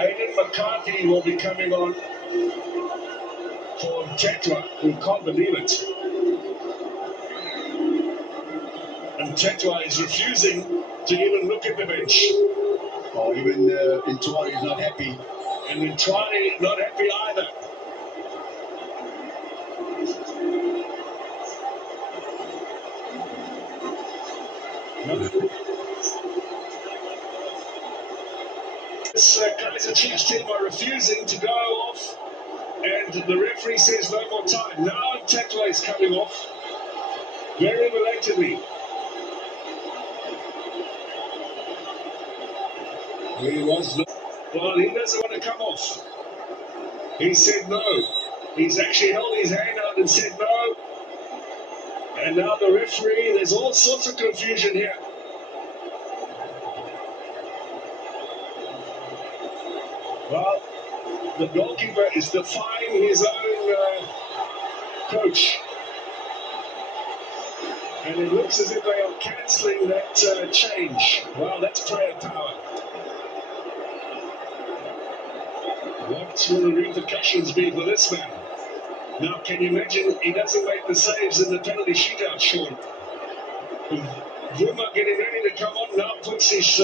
and McCarthy will be coming on for Mthethwa, who can't believe it. And Mthethwa is refusing to even look at the bench. Oh, even Ntwari is not happy. And Ntwari not happy either. This Kaizer Chiefs team are refusing to go off, and the referee says no more time. Now Mthethwa is coming off very belatedly. Well, he doesn't want to come off. He said no. He's actually held his hand out and said no. And now the referee, there's all sorts of confusion here. Well, the goalkeeper is defying his own coach. And it looks as if they are cancelling that change. Well, that's player power. What will the repercussions be for this man? Now, can you imagine he doesn't make the saves in the penalty shootout, Sean? Bvuma getting ready to come on now, puts his